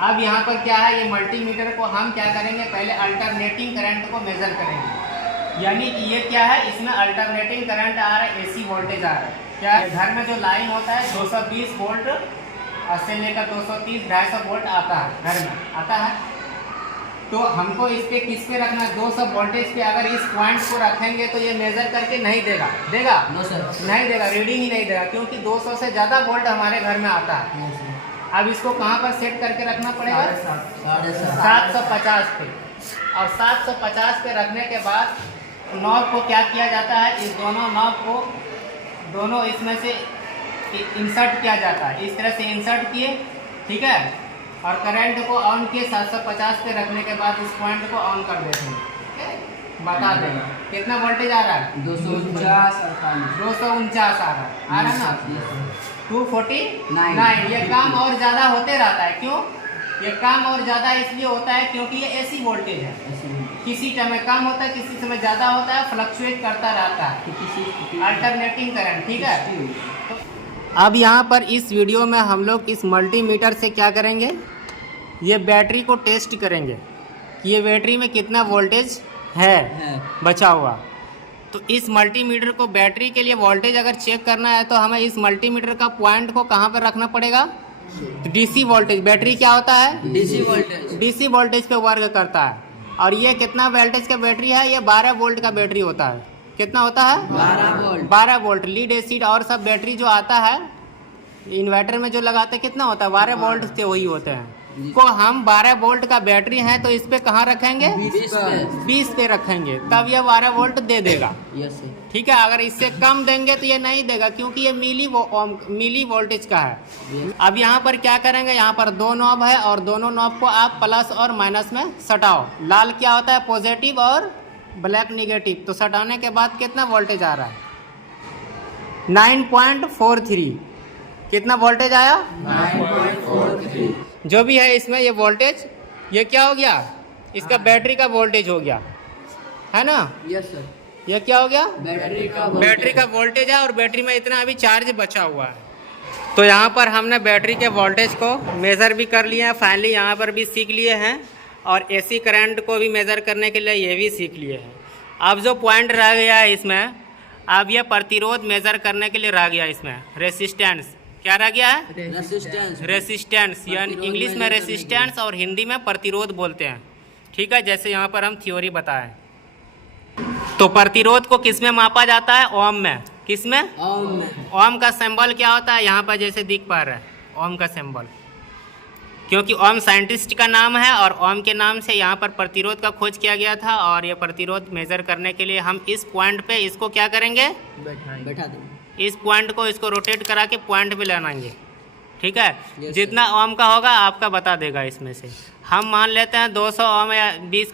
अब यहाँ पर क्या है, ये मल्टीमीटर को हम क्या करेंगे, पहले अल्टरनेटिंग करंट को मेजर करेंगे। यानी कि ये क्या है, इसमें अल्टरनेटिंग करंट आ रहा है, एसी वोल्टेज आ रहा है। क्या घर में जो लाइन होता है 220 वोल्ट से लेकर 230 250 वोल्ट आता है, घर में आता है। तो हमको इस पे किस पे रखना है, 200 वोल्टेज पे। अगर इस पॉइंट को रखेंगे तो ये मेजर करके नहीं देगा, देगा नहीं देगा, रीडिंग ही नहीं देगा, क्योंकि 200 से ज़्यादा वोल्ट हमारे घर में आता है। अब इसको कहाँ पर सेट करके रखना पड़ेगा, 750 पे। और 750 पे रखने के बाद नॉब को क्या किया जाता है, इस दोनों नॉब को दोनों इसमें से इंसर्ट किया जाता है। इस तरह से इंसर्ट किए, ठीक है। और करंट को ऑन किए, 750 पे रखने के बाद इस पॉइंट को ऑन कर देते हैं। बता देंगे कितना वोल्टेज आ रहा है, 249 आ रहा है ना, 249। ये काम और ज़्यादा होते रहता है। क्यों ये काम और ज़्यादा इसलिए होता है, क्योंकि ये एसी वोल्टेज है। किसी समय कम होता है, किसी समय ज़्यादा होता है, फ्लक्चुएट करता रहता है, अल्टरनेटिंग करंट, ठीक है। तो अब यहाँ पर इस वीडियो में हम लोग इस मल्टीमीटर से क्या करेंगे, ये बैटरी को टेस्ट करेंगे कि ये बैटरी में कितना वोल्टेज है बचा हुआ। तो इस मल्टीमीटर को, बैटरी के लिए वोल्टेज अगर चेक करना है तो हमें इस मल्टीमीटर का पॉइंट को कहाँ पर रखना पड़ेगा, डीसी वोल्टेज। बैटरी क्या होता है, डीसी वोल्टेज पे वर्क करता है। और ये कितना वोल्टेज का बैटरी है, ये 12 वोल्ट का बैटरी होता है। कितना होता है, 12 वोल्ट। लीड एसिड और सब बैटरी जो आता है इन्वर्टर में जो लगाते हैं, कितना होता है, 12 वोल्ट से वही होते हैं। को हम 12 वोल्ट का बैटरी है तो इस पे कहाँ रखेंगे, 20 पे रखेंगे, तब ये 12 वोल्ट दे देगा, ठीक है। अगर इससे कम देंगे तो ये नहीं देगा, क्योंकि ये मिली वोल्टेज का है। अब यहाँ पर क्या करेंगे, यहाँ पर दो नॉब है और दोनों नॉब को आप प्लस और माइनस में सटाओ। लाल क्या होता है, पॉजिटिव, और ब्लैक निगेटिव। तो सटाने के बाद कितना वोल्टेज आ रहा है, 9.43। कितना वोल्टेज आया, 9.43। जो भी है इसमें ये वोल्टेज, ये क्या हो गया, इसका बैटरी का वोल्टेज हो गया, है ना। Yes sir. ये क्या हो गया, बैटरी का वोल्टेज है। और बैटरी में इतना अभी चार्ज बचा हुआ है। तो यहाँ पर हमने बैटरी के वोल्टेज को मेज़र भी कर लिया है, फाइनली यहाँ पर भी सीख लिए हैं। और एसी करंट को भी मेज़र करने के लिए ये भी सीख लिए हैं। अब जो पॉइंट रह गया है इसमें, अब ये प्रतिरोध मेज़र करने के लिए रह गया इसमें, रेसिस्टेंस। क्या रह गया है, रेसिस्टेंस। यानी इंग्लिश में रेसिस्टेंस और हिंदी में प्रतिरोध बोलते हैं, ठीक है। जैसे यहाँ पर हम थ्योरी बताएं, तो प्रतिरोध को किस में मापा जाता है, ओम में। किस में, ओम में। ओम का सिंबल क्या होता है, यहाँ पर जैसे दिख पा रहा है ओम का सिंबल, क्योंकि ओम साइंटिस्ट का नाम है और ओम के नाम से यहाँ पर प्रतिरोध का खोज किया गया था। और ये प्रतिरोध मेज़र करने के लिए हम इस पॉइंट पे इसको क्या करेंगे, बैठा देंगे। इस पॉइंट को इसको रोटेट करा के पॉइंट पे लाएंगे, ठीक है। जितना ओम का होगा आपका बता देगा। इसमें से हम मान लेते हैं 200 ओम या 20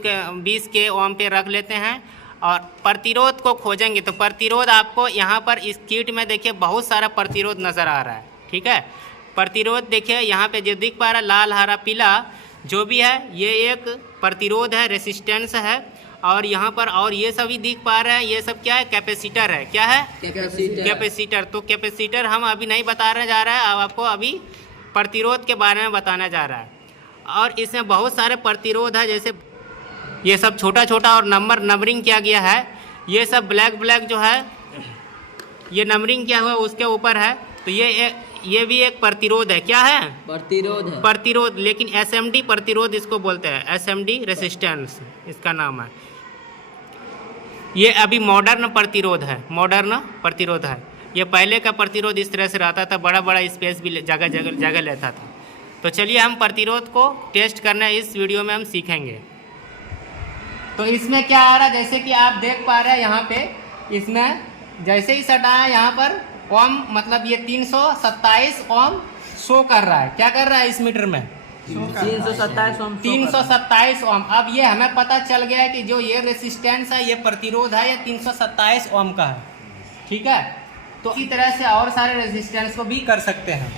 के ओम पे रख लेते हैं। और प्रतिरोध को खोजेंगे तो प्रतिरोध आपको यहाँ पर इस किट में देखिए बहुत सारा प्रतिरोध नज़र आ रहा है, ठीक है। प्रतिरोध देखिए यहाँ पे जो दिख पा रहा है, लाल हरा पीला जो भी है, ये एक प्रतिरोध है, रेसिस्टेंस है। और यहाँ पर और ये सभी दिख पा रहे हैं, ये सब क्या है, कैपेसिटर है। क्या है, कैपेसिटर। तो कैपेसिटर हम अभी नहीं बताने जा रहा है, अब आपको अभी प्रतिरोध के बारे में बताने जा रहा है। और इसमें बहुत सारे प्रतिरोध है, जैसे ये सब छोटा छोटा और नंबरिंग किया गया है। ये सब ब्लैक जो है ये नंबरिंग किया हुआ उसके ऊपर है। तो ये भी एक प्रतिरोध है। क्या है, प्रतिरोध। लेकिन SMD प्रतिरोध इसको बोलते हैं, SMD रेसिस्टेंस इसका नाम है। ये अभी मॉडर्न प्रतिरोध है, ये पहले का प्रतिरोध इस तरह से रहता था, बड़ा बड़ा स्पेस भी जगह लेता था। तो चलिए हम प्रतिरोध को टेस्ट करना इस वीडियो में हम सीखेंगे। तो इसमें क्या आ रहा है, जैसे कि आप देख पा रहे हैं यहाँ पे, इसमें जैसे ही सटाया यहाँ पर ओम, मतलब ये 327 ओम शो कर रहा है। क्या कर रहा है इस मीटर में, 327 ओम। अब ये हमें पता चल गया है कि जो ये रेसिस्टेंस है, ये प्रतिरोध है, ये 327 ओम का है, ठीक है। तो इसी तरह से और सारे रेसिस्टेंस को भी कर सकते हैं।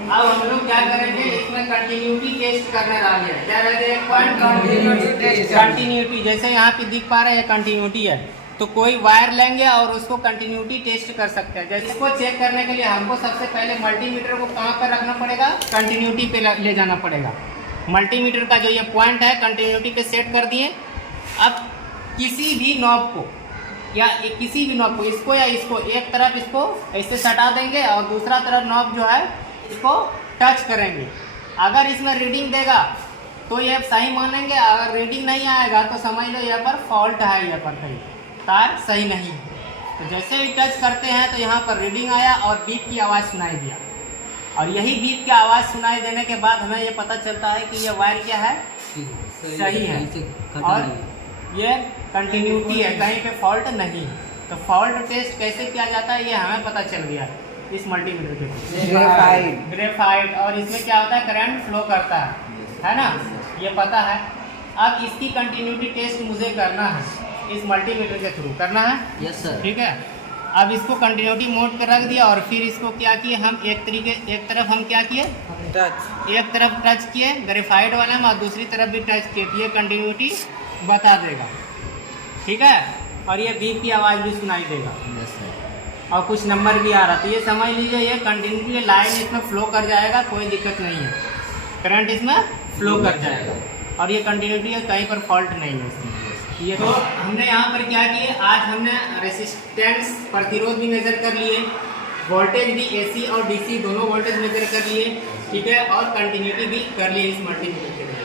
अब हम लोग क्या करेंगे, इसमें कंटिन्यूटी टेस्ट करने रह गया। क्या रह गया, कंटिन्यूटी। जैसे यहाँ पे दिख पा रहे हैं कंटिन्यूटी है, तो कोई वायर लेंगे और उसको कंटिन्यूटी टेस्ट कर सकते हैं। जैसे इसको चेक करने के लिए हमको सबसे पहले मल्टीमीटर को कहाँ पर रखना पड़ेगा, कंटिन्यूटी पे ले जाना पड़ेगा। मल्टीमीटर का जो ये पॉइंट है कंटिन्यूटी पे सेट कर दिए। अब किसी भी नॉब को या किसी भी नॉब को, इसको या इसको, एक तरफ इसको ऐसे सटा देंगे और दूसरा तरफ नॉब जो है इसको टच करेंगे। अगर इसमें रीडिंग देगा तो ये सही मानेंगे, अगर रीडिंग नहीं आएगा तो समझ लो यहाँ पर फॉल्ट है, यहाँ पर कहीं तार सही नहीं है। तो जैसे ही टच करते हैं तो यहाँ पर रीडिंग आया और बीप की आवाज़ सुनाई दिया, और यही बीप की आवाज़ सुनाई देने के बाद हमें ये पता चलता है कि ये वायर क्या है, सही है और ये कंटिन्यूटी है, कहीं पे फॉल्ट नहीं है। तो फॉल्ट टेस्ट कैसे किया जाता है ये हमें पता चल गया इस मल्टीमीटर के ग्रेफाइट। और इसमें क्या होता है, करंट फ्लो करता है ना, ये पता है। अब इसकी कंटिन्यूटी टेस्ट मुझे करना है, इस मल्टीमीटर के थ्रू करना है। Yes sir. ठीक है, अब इसको कंटिन्यूटी मोड पे रख दिया और फिर इसको क्या किए हम, एक तरफ हम क्या किए, एक तरफ टच किए ग्रेफाइट वाला में और दूसरी तरफ भी टच किए, तो ये कंटिन्यूटी बता देगा। ठीक है, और ये बीप की आवाज़ भी सुनाई देगा। Yes sir. और कुछ नंबर भी आ रहा, तो ये समझ लीजिए ये कंटिन्यूटी लाइन इसमें फ्लो कर जाएगा, कोई दिक्कत नहीं है, करंट इसमें फ्लो कर जाएगा और ये कंटिन्यूटी है, कहीं पर फॉल्ट नहीं है इसमें। ये तो हमने यहाँ पर क्या किए, आज हमने रेसिस्टेंस प्रतिरोध भी मेजर कर लिए, वोल्टेज भी एसी और डीसी दोनों वोल्टेज मेजर कर लिए। ठीक है, और कंटिन्यूटी भी कर लिए इस मल्टीमीटर के लिए।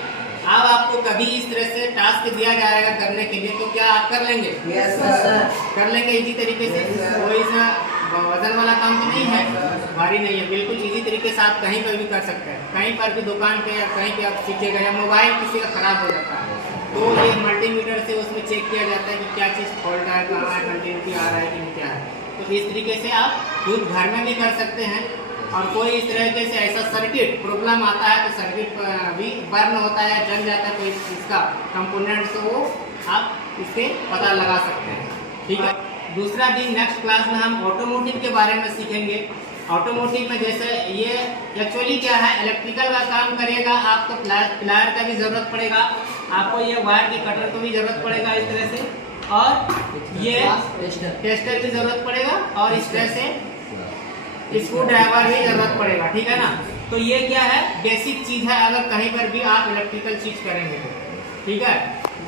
अब आपको कभी इस तरह से टास्क दिया जाएगा करने के लिए तो क्या आप कर लेंगे? Yes sir. कर लेंगे इजी तरीके से, कोई इसमें वजन वाला काम तो नहीं है, भारी नहीं है, बिल्कुल इजी तरीके से आप कहीं पर भी कर सकते हैं। कहीं पर भी दुकान पे या कहीं पे आप सीखिएगा, या मोबाइल किसी का ख़राब हो जाता है तो ये मल्टीमीटर से उसमें चेक किया जाता है कि क्या चीज़ फॉल्ट है, कहाँ है, कंटिन्यूटी आ रहा है कि नहीं, क्या है। तो इस तरीके से आप खुद घर में भी कर सकते हैं। और कोई इस तरीके से ऐसा सर्किट प्रॉब्लम आता है तो सर्किट भी बर्न होता है, जल जाता है कोई इसका कंपोनेंट, तो वो आप इससे पता लगा सकते हैं। ठीक है, दूसरा दिन नेक्स्ट क्लास में हम ऑटोमोटिव के बारे में सीखेंगे। ऑटोमोटिव में जैसे ये एक्चुअली क्या है, इलेक्ट्रिकल का काम करेगा, आपको प्लायर का भी ज़रूरत पड़ेगा, आपको ये वायर के कटर को भी ज़रूरत पड़ेगा इस तरह से, और ये टेस्टर की ज़रूरत पड़ेगा, और इस तरह से स्क्रू ड्राइवर भी ज़रूरत पड़ेगा। ठीक है ना, तो ये क्या है, बेसिक चीज़ है अगर कहीं पर भी आप इलेक्ट्रिकल चीज़ करेंगे तो। ठीक है,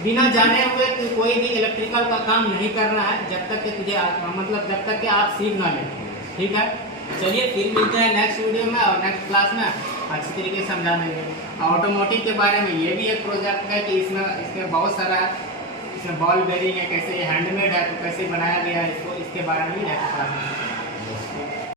बिना जाने हुए तो कोई भी इलेक्ट्रिकल का काम नहीं करना है जब तक कि तुझे मतलब जब तक कि आप सीख ना लें। ठीक है, चलिए फिर मिलते हैं नेक्स्ट वीडियो में और नेक्स्ट क्लास में अच्छी तरीके से समझा देंगे। ऑटोमोटिव के बारे में ये भी एक प्रोजेक्ट है कि इसमें बहुत सारा इसमें बॉल बेरिंग है, कैसे ये हैंडमेड है तो कैसे बनाया गया है इसको, इसके बारे में भी नेक्स्ट क्लास में।